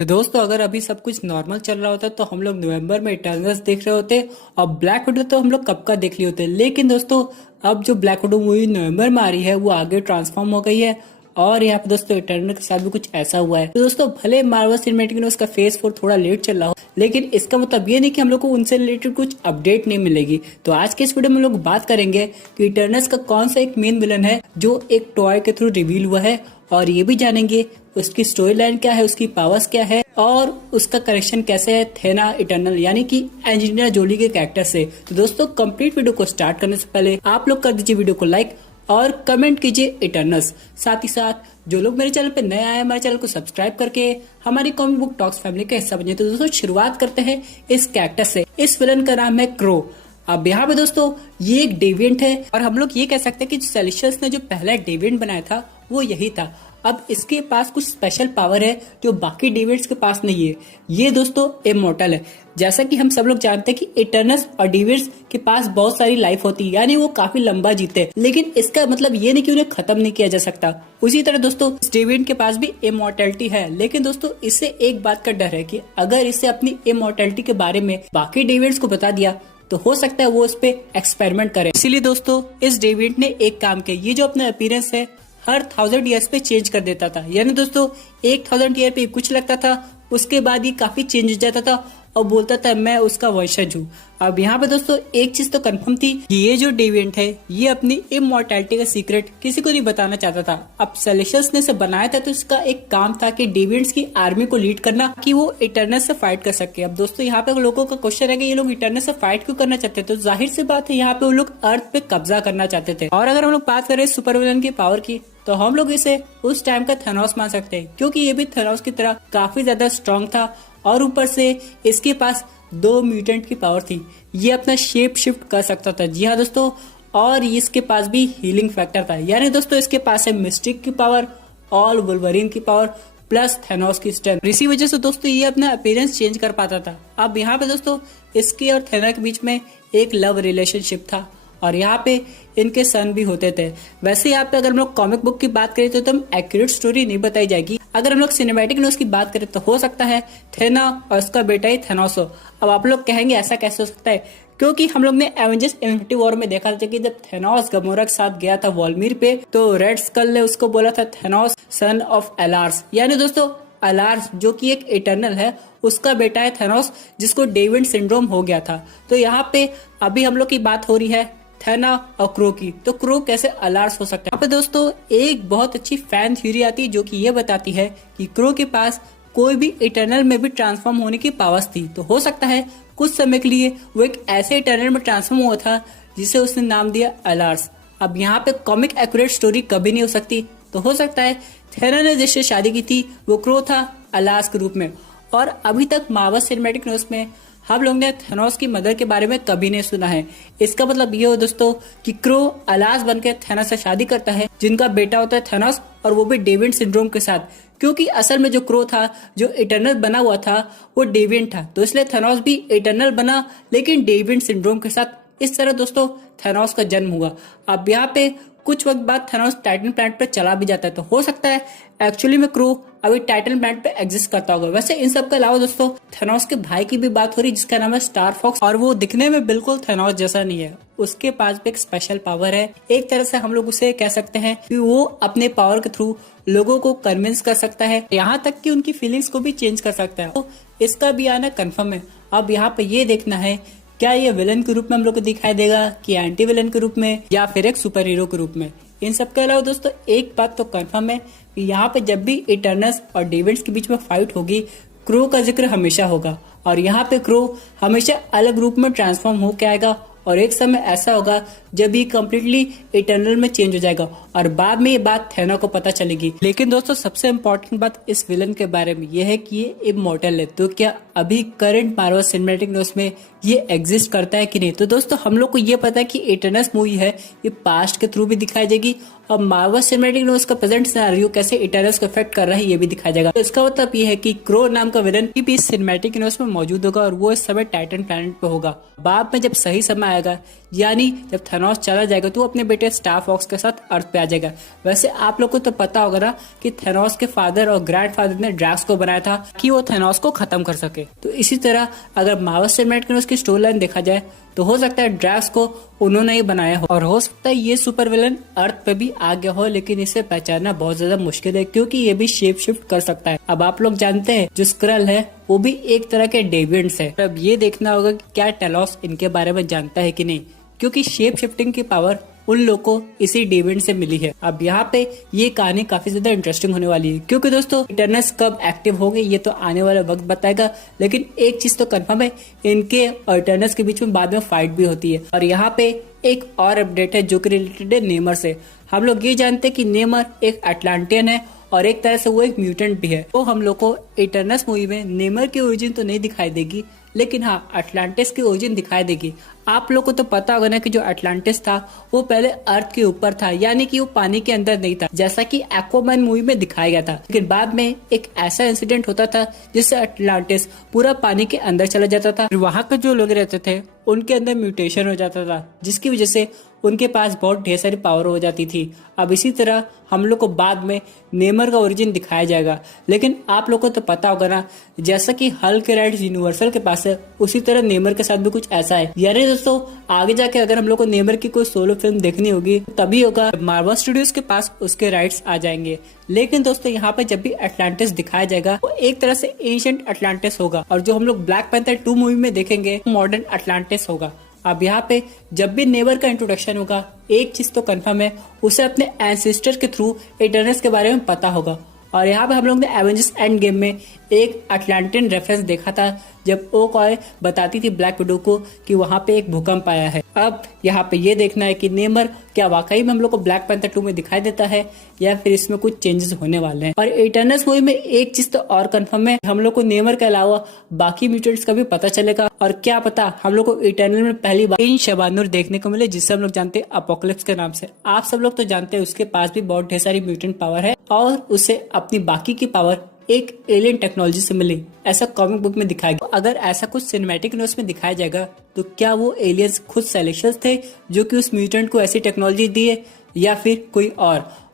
तो दोस्तों अगर अभी सब कुछ नॉर्मल चल रहा होता तो हम लोग नवंबर में इटर्नल्स देख रहे होते और ब्लैक विडो तो हम लोग कब का देख लिए होते। लेकिन दोस्तों अब जो ब्लैक विडो मूवी नवंबर में आ रही है वो आगे ट्रांसफॉर्म हो गई है और यहाँ पे दोस्तों इटर्नल के साथ भी कुछ ऐसा हुआ है। तो दोस्तों भले मार्वल सिनेमैटिक यूनिवर्स का फेज 4 थोड़ा लेट चल रहा हो, लेकिन इसका मतलब ये नहीं कि हम लोग को उनसे रिलेटेड कुछ अपडेट नहीं मिलेगी। तो आज के इस वीडियो में हम लोग बात करेंगे कि इटर्नल्स का कौन सा एक मेन विलन है जो एक टॉय के थ्रू रिवील हुआ है, और ये भी जानेंगे उसकी स्टोरी लाइन क्या है, उसकी पावर्स क्या है और उसका कनेक्शन कैसे है थेना इटर्नल यानी कि एंजेलिना जोली के कैरेक्टर से। तो दोस्तों कंप्लीट वीडियो को स्टार्ट करने से पहले आप लोग कर दीजिए वीडियो को लाइक और कमेंट कीजिए इटर्नल्स। साथ ही साथ जो लोग मेरे चैनल पे नए आए हमारे चैनल को सब्सक्राइब करके हमारी कॉमिक बुक टॉक्स फैमिली का हिस्सा बने। तो दोस्तों शुरुआत करते हैं इस कैरेक्टर से। इस विलन का नाम है क्रो। अब यहाँ पे दोस्तों ये एक डेविएंट है और हम लोग ये कह सकते हैं कि सेलेस्टियल्स ने जो पहला डेविएंट बनाया था वो यही था। अब इसके पास कुछ स्पेशल पावर है जो बाकी डेविएंट्स के पास नहीं है। ये दोस्तों इमॉर्टल है। जैसा कि हम सब लोग जानते हैं कि इटर्नल्स और डेविएंट्स के पास बहुत सारी लाइफ होती है, यानी वो काफी लंबा जीते हैं, लेकिन इसका मतलब ये नहीं कि उन्हें खत्म नहीं किया जा सकता। उसी तरह दोस्तों इस डेविएंट के पास भी इमॉर्टलिटी है, लेकिन दोस्तों इससे एक बात का डर है कि अगर इसे अपनी इमॉर्टलिटी के बारे में बाकी डेविएंट्स को बता दिया तो हो सकता है वो इस पे एक्सपेरिमेंट करे। इसीलिए दोस्तों इस डेविएंट ने एक काम किया, ये जो अपना अपीयरेंस है हर 1000 ईयर्स पे चेंज कर देता था। यानी दोस्तों 1000 ईयर पे कुछ लगता था, उसके बाद ये काफी चेंज हो जाता था और बोलता था मैं उसका वंशज हूँ। अब यहाँ पे दोस्तों एक चीज तो कंफर्म थी कि ये जो डेविएंट है ये अपनी इमॉर्टैलिटी का सीक्रेट किसी को नहीं बताना चाहता था। अब सेलेस्टियल्स ने इसे बनाया था तो इसका एक काम था कि डेविएंट्स की आर्मी को लीड करना कि वो इटर्नल से फाइट कर सके। अब दोस्तों यहाँ पे लोगों का क्वेश्चन है कि ये लोग इटर्नल से फाइट क्यों करना चाहते थे। तो जाहिर सी बात है यहाँ पे वो लोग अर्थ पे कब्जा करना चाहते थे। और अगर हम लोग बात करें सुपर विलन की पावर की तो हम लोग इसे उस टाइम का थेनोस मान सकते हैं, क्योंकि ये भी थेनोस की तरह काफी ज्यादा स्ट्रॉन्ग था और ऊपर से इसके पास 2 म्यूटेंट की पावर थी। ये अपना शेप शिफ्ट कर सकता था। जी हाँ दोस्तों, और इसके पास भी हीलिंग फैक्टर था। यानी दोस्तों इसके पास है मिस्टिक की पावर और वुल्वरीन की पावर प्लस थेनोस की स्ट्रेंथ। इसी वजह से दोस्तों ये अपना अपीयरेंस चेंज कर पाता था। अब यहाँ पे दोस्तों इसके और थेना के बीच में एक लव रिलेशनशिप था और यहाँ पे इनके सन भी होते थे। वैसे यहाँ पे अगर हम लोग कॉमिक बुक की बात करें तो एकदम एक्यूरेट स्टोरी नहीं बताई जाएगी। अगर हम लोग सिनेमैटिक न्यूज़ की बात करें तो हो सकता है थेना और उसका बेटा ही थेनोस हो। अब आप लोग कहेंगे ऐसा कैसे हो सकता है, क्योंकि हम लोग ने एवेंजर्स इन्फिनिटी वॉर में देखा था कि जब थेनोस गमोरा के साथ गया था वॉलमीर पे तो रेड स्कल ने उसको बोला था थेनोस सन ऑफ एलार्स। यानी दोस्तों अलार्स जो कि एक इटर्नल है उसका बेटा है थेनोस, जिसको डेविएंट सिंड्रोम हो गया था। तो यहाँ पे अभी हम लोग की बात हो रही है थेना और क्रो की। तो क्रो कैसे अलार्स हो सकता है। यहाँ पे दोस्तों एक बहुत अच्छी फैन थ्योरी आती है जो कि ये बताती है कि क्रो के पास कोई भी इटर्नल में भी ट्रांसफॉर्म होने की पावर्स थी। तो हो सकता है कुछ समय के लिए वो एक ऐसे इटर्नल में ट्रांसफॉर्म हुआ था जिसे उसने नाम दिया अलार्स। अब यहाँ पे कॉमिक एक्यूरेट स्टोरी कभी नहीं हो सकती, तो हो सकता है थेना ने जिससे शादी की थी वो क्रो था अलार्स के रूप में। और अभी तक मार्वल सिनेमैटिक न्यूज़ में हम लोग ने थेनोस की मदर के बारे में कभी नहीं सुना है। इसका मतलब ये हो दोस्तों कि क्रो अलार्स बनकर थेनोस से शादी करता है, जिनका बेटा होता है थेनोस, और वो भी डेविएंट सिंड्रोम के साथ। क्योंकि असल में जो क्रो था जो इटर्नल बना हुआ था वो डेविएंट था, तो इसलिए थेनोस भी इटर्नल बना लेकिन डेविएंट सिंड्रोम के साथ। इस तरह दोस्तों थेनोस का जन्म हुआ। अब यहाँ पे कुछ वक्त बाद थेनोस टाइटन प्लैनेट पर चला भी जाता है। तो हो सकता है एक्चुअली में क्रो अभी टाइटन प्लैनेट पे एग्जिस्ट करता होगा। वैसे इन सब के अलावा दोस्तों थेनोस के भाई की भी बात हो रही है जिसका नाम है स्टार फॉक्स, और वो दिखने में बिल्कुल थेनोस जैसा नहीं है। उसके पास भी एक स्पेशल पावर है। एक तरह से हम लोग उसे कह सकते हैं कि वो अपने पावर के थ्रू लोगों को कन्विंस कर सकता है, यहाँ तक कि उनकी फीलिंग्स को भी चेंज कर सकता है। तो इसका भी आना कन्फर्म है। अब यहाँ पे ये देखना है क्या ये विलन के रूप में हम लोग को दिखाई देगा कि एंटी विलन के रूप में या फिर एक सुपर हीरो के रूप में। इन सब के अलावा दोस्तों एक बात तो कंफर्म है कि यहाँ पे जब भी इटर्नल्स और डेविएंट्स के बीच में फाइट होगी क्रो का जिक्र हमेशा होगा, और यहाँ पे क्रो हमेशा अलग रूप में ट्रांसफॉर्म होके आएगा और एक समय ऐसा होगा जब ये कम्प्लीटली इटर्नल में चेंज हो जाएगा और बाद में ये बात थेना को पता चलेगी। लेकिन दोस्तों सबसे इम्पोर्टेंट बात इस विलन के बारे में ये है कि ये इमॉर्टल है। तो क्या अभी करंट मार्वल सिनेमैटिक यूनिवर्स में ये एग्जिस्ट करता है कि नहीं। तो दोस्तों हम लोग को ये पता है कि इटर्नल्स मूवी है ये पास्ट के थ्रू भी दिखाई देगी और मार्वल सिनेमैटिक यूनिवर्स का प्रेजेंट सिनेरियो कैसे इटर्नल्स को अफेक्ट कर रहा है ये भी दिखाया जाएगा। तो इसका मतलब ये है कि क्रो नाम का विलन भी इस सिनेमैटिक यूनिवर्स में मौजूद होगा और वो इस समय टाइटन प्लैनेट पे होगा। बाद में जब सही समय आएगा, यानी जब थेनोस चला जाएगा तो वो अपने बेटे स्टार फॉक्स के साथ अर्थ पे आ जाएगा। वैसे आप लोग को तो पता होगा ना कि थेनोस के फादर और ग्रैंडफादर ने ड्रैक्स को बनाया था कि वो थेनोस को खत्म कर सके। तो इसी तरह अगर मार्वल सिनेमैटिक यूनिवर्स की स्टोरी लाइन देखा जाए तो हो सकता है ड्रैक्स को उन्होंने ही बनाया हो, और हो सकता है ये सुपर विलन अर्थ पे भी आ गया हो, लेकिन इसे पहचानना बहुत ज्यादा मुश्किल है क्योंकि ये भी शेप शिफ्ट कर सकता है। अब आप लोग जानते हैं जो स्क्रल है वो भी एक तरह के डेविएंट्स है। अब ये देखना होगा कि क्या टेलोस इनके बारे में जानता है कि नहीं, क्योंकि शेप शिफ्टिंग की पावर उन लोग को इसी डेविएंट से मिली है। अब यहाँ पे ये कहानी काफी ज्यादा इंटरेस्टिंग होने वाली है क्योंकि दोस्तों इटर्नल्स कब एक्टिव होंगे ये तो आने वाला वक्त बताएगा, लेकिन एक चीज तो कंफर्म है, इनके और इटर्नल्स के बीच में बाद में फाइट भी होती है। और यहाँ पे एक और अपडेट है जो कि रिलेटेड है नेमर से। हम लोग ये जानते हैं कि नेमर एक अटलांटियन है और एक तरह से वो एक म्यूटेंट भी है। तो हम लोग को इटर्नल्स मूवी में नेमर की ओरिजिन तो नहीं दिखाई देगी, लेकिन हाँ अटलांटिस की ओरिजिन दिखाई देगी। आप लोग को तो पता होगा ना कि जो अटलांटिस था वो पहले अर्थ के ऊपर था, यानी कि वो पानी के अंदर नहीं था जैसा कि एक्वामैन मूवी में दिखाया गया था। लेकिन बाद में एक ऐसा इंसिडेंट होता था जिससे अटलांटिस पूरा पानी के अंदर चला जाता था। वहां के जो लोग रहते थे उनके अंदर म्यूटेशन हो जाता था, जिसकी वजह से उनके पास बहुत ढेर सारी पावर हो जाती थी। अब इसी तरह हम लोग को बाद में नेमर का ओरिजिन दिखाया जाएगा। लेकिन आप लोग को तो पता होगा ना, जैसा कि हल्क के राइट्स यूनिवर्सल के पास है उसी तरह नेमर के साथ भी कुछ ऐसा है। यानी दोस्तों आगे जाके अगर हम लोग को नेमर की कोई सोलो फिल्म देखनी होगी तभी होगा, मार्वल स्टूडियोज के पास उसके राइट्स आ जाएंगे। लेकिन दोस्तों यहाँ पे जब भी अटलांटिस दिखाया जाएगा वो एक तरह से एंशिएंट अटलांटिस होगा, और जो हम लोग ब्लैक पैंथर 2 मूवी में देखेंगे मॉडर्न अटलांटिस होगा। अब यहाँ पे जब भी नेमर का इंट्रोडक्शन होगा एक चीज तो कंफर्म है, उसे अपने एंसेस्टर के थ्रू इटर्नल्स के बारे में पता होगा। और यहाँ पे हम लोग ने एवेंजर्स एंड गेम में एक अटलांटियन रेफरेंस देखा था जब ओकॉय बताती थी ब्लैक विडो को कि वहां पे एक भूकंप आया है। अब यहाँ पे ये देखना है कि नेमर क्या वाकई में हम लोग को ब्लैक पैंथर 2 में दिखाई देता है या फिर इसमें कुछ चेंजेस होने वाले हैं। और इटर्नल्स मूवी में एक चीज तो और कंफर्म है, हम लोग को नेमर के अलावा बाकी म्यूटेंट्स का भी पता चलेगा। और क्या पता हम लोग को इटर्नल में पहली बार इन शबानूर देखने को मिले, जिससे हम लोग जानते हैं अपोकलिप्स के नाम से। आप सब लोग तो जानते हैं उसके पास भी बहुत ढेर सारी म्यूटेंट पावर है और उसे अपनी बाकी की पावर एक एलियन टेक्नोलॉजी से मिली, ऐसा कॉमिक बुक में दिखाया गया। अगर ऐसा कुछ सिनेमैटिक यूनिवर्स में दिखाया जाएगा तो क्या वो एलियंस खुद सेलेक्शंस थे जो कि उस म्यूटेंट को ऐसी टेक्नोलॉजी दी है या फिर कोई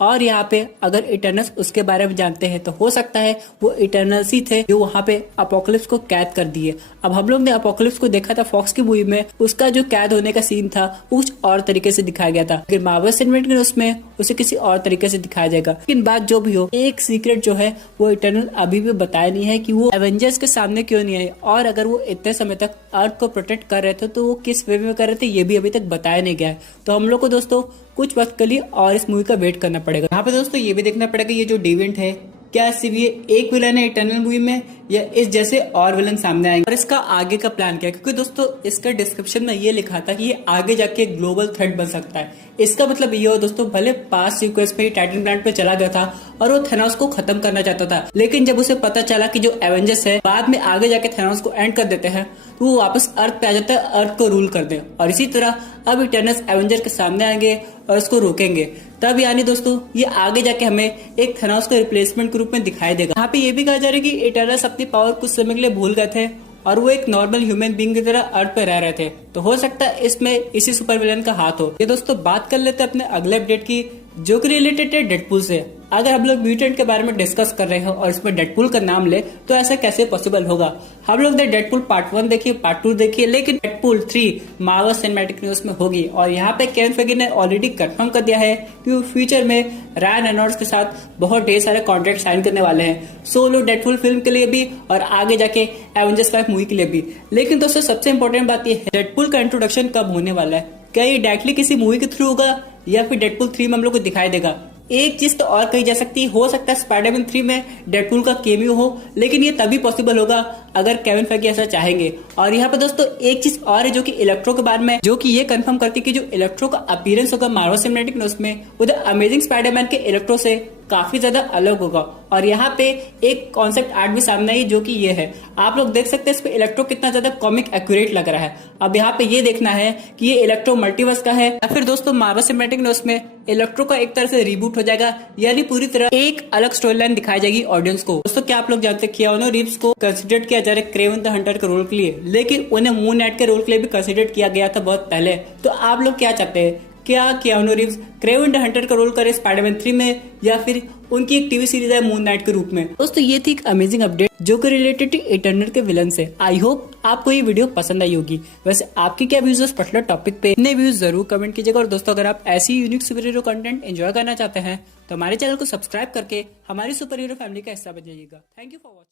और यहाँ पे अगर इटर्नल्स उसके बारे में जानते हैं तो हो सकता है वो इटर्नल्स ही थे जो वहाँ पे अपोकलिप्स को कैद कर दिए। अब हम लोग ने अपोकलिप्स को देखा था फॉक्स की मूवी में, उसका जो कैद होने का सीन था कुछ और तरीके से दिखाया गया था, लेकिन मार्वल सिनेमैटिक यूनिवर्स में उसे किसी और तरीके से दिखाया जाएगा। लेकिन बात जो भी हो, एक सीक्रेट जो है वो इटर्नल अभी भी बताया नहीं है कि वो एवेंजर्स के सामने क्यों नहीं आए, और अगर वो इतने समय तक अर्थ को प्रोटेक्ट कर रहे थे तो वो किस वे में कर रहे थे ये भी अभी तक बताया नहीं गया है। तो हम लोग को दोस्तों कुछ वक्त के लिए और इस मूवी का वेट करना पड़ेगा। यहाँ पे दोस्तों ये भी देखना पड़ेगा ये जो डेविएंट है क्या सिर्फ ये एक विलन है इटर्नल मूवी में या इस जैसे और विलन सामने आएंगे, और इसका आगे का प्लान क्या है, क्योंकि दोस्तों इसका डिस्क्रिप्शन में ये लिखा था कि ये आगे जाके ग्लोबल थ्रेट बन सकता है। इसका मतलब ये हो दोस्तों, भले पास्ट सीक्वेंस में टाइटन प्लांट पे चला गया था और वो थेनोस को खत्म करना चाहता था, लेकिन जब उसे पता चला कि जो एवेंजर्स है बाद में आगे जाके थेनोस को एंड कर देते हैं तो वो वापस अर्थ पे आ जाता है, अर्थ को रूल कर दे। और इसी तरह अब इटर्नल्स एवेंजर के सामने आएंगे और इसको रोकेंगे, तब यानी दोस्तों ये आगे जाके हमें एक थेनोस को रिप्लेसमेंट के रूप में दिखाई देगा। यहाँ पे ये भी कहा जा रहा है कि इटर्नल्स अपनी पावर कुछ समय के लिए भूल गए थे और वो एक नॉर्मल ह्यूमन बीइंग की तरह अर्थ पे रह रहे थे, तो हो सकता है इसमें इसी सुपर विलन का हाथ हो। ये दोस्तों बात कर लेते हैं अपने अगले अपडेट की, जो कि रिलेटेड है डेडपूल से। अगर हम लोग म्यूटेंट के बारे में डिस्कस कर रहे हो और इसमें डेडपूल का नाम ले तो ऐसा कैसे पॉसिबल होगा। हम लोग डेडपूल पार्ट 1 देखिए, पार्ट 2 देखिए, लेकिन डेडपूल 3 मार्वल सिनेमैटिक यूनिवर्स में होगी। और यहाँ पे केविन फेगे ने ऑलरेडी कंफर्म कर दिया है कि वो फ्यूचर में रायन रेनॉल्ड्स के साथ बहुत ढेर सारे कॉन्ट्रैक्ट साइन करने वाले हैं, सोलो डेडपूल फिल्म के लिए भी और आगे जाके एवेंजर्स 5 मूवी के लिए भी। लेकिन दोस्तों सबसे इंपॉर्टेंट बात यह है डेडपूल का इंट्रोडक्शन कब होने वाला है, क्या ये डायरेक्टली किसी मूवी के थ्रू होगा या फिर डेडपूल 3 में हम लोग को दिखाई देगा। एक चीज तो और कही जा सकती है, हो सकता है स्पाइडरमैन 3 में डेडपूल का केमियो हो, लेकिन ये तभी पॉसिबल होगा अगर केविन फेगे ऐसा चाहेंगे। और यहाँ पे दोस्तों एक चीज और है जो कि इलेक्ट्रो के बारे में, जो कि ये कंफर्म करती है कि जो इलेक्ट्रो का अपीयरेंस होगा मार्वल सिनेमैटिक यूनिवर्स में वो द अमेजिंग स्पाइडरमैन के इलेक्ट्रो से काफी ज्यादा अलग होगा। और यहाँ पे एक कॉन्सेप्ट आर्ट भी सामने आई जो कि ये है, आप लोग देख सकते हैं इस पे इलेक्ट्रो कितना ज्यादा कॉमिक एक्यूरेट लग रहा है। अब यहाँ पे ये देखना है कि ये इलेक्ट्रो मल्टीवर्स का है या फिर दोस्तों मार्वल सिनेमैटिक यूनिवर्स में इलेक्ट्रो का एक तरह से रिबूट हो जाएगा, यानी पूरी तरह एक अलग स्टोरी लाइन दिखाई जाएगी ऑडियंस को। दोस्तों क्या आप लोग जानते हैं कियानू रीव्स को कंसिडर किया बेचारे क्रेवन द हंटर के रोल के लिए, लेकिन उन्हें मून नाइट के रोल के लिए भी कंसिडर किया गया था बहुत पहले। तो आप लोग क्या चाहते हैं, क्या Keanu Reeves Kraven the Hunter का रोल करे स्पाइडरमैन 3 में, या फिर उनकी एक टीवी सीरीज है मून नाइट के रूप में। दोस्तों ये थी एक अमेजिंग अपडेट जो कि रिलेटेड टू इटर्नल के विलन से। आई होप आपको ये वीडियो पसंद आई होगी। वैसे आपकी क्या व्यूज उस पर्टिकुलर टॉपिक पे, अपने व्यूज जरूर कमेंट कीजिएगा। और दोस्तों अगर आप ऐसी unique super hero content enjoy करना चाहते हैं तो हमारे चैनल को सब्सक्राइब करके हमारी सुपर हीरो फैमिली का हिस्सा बन जाइएगा। Thank you for watching.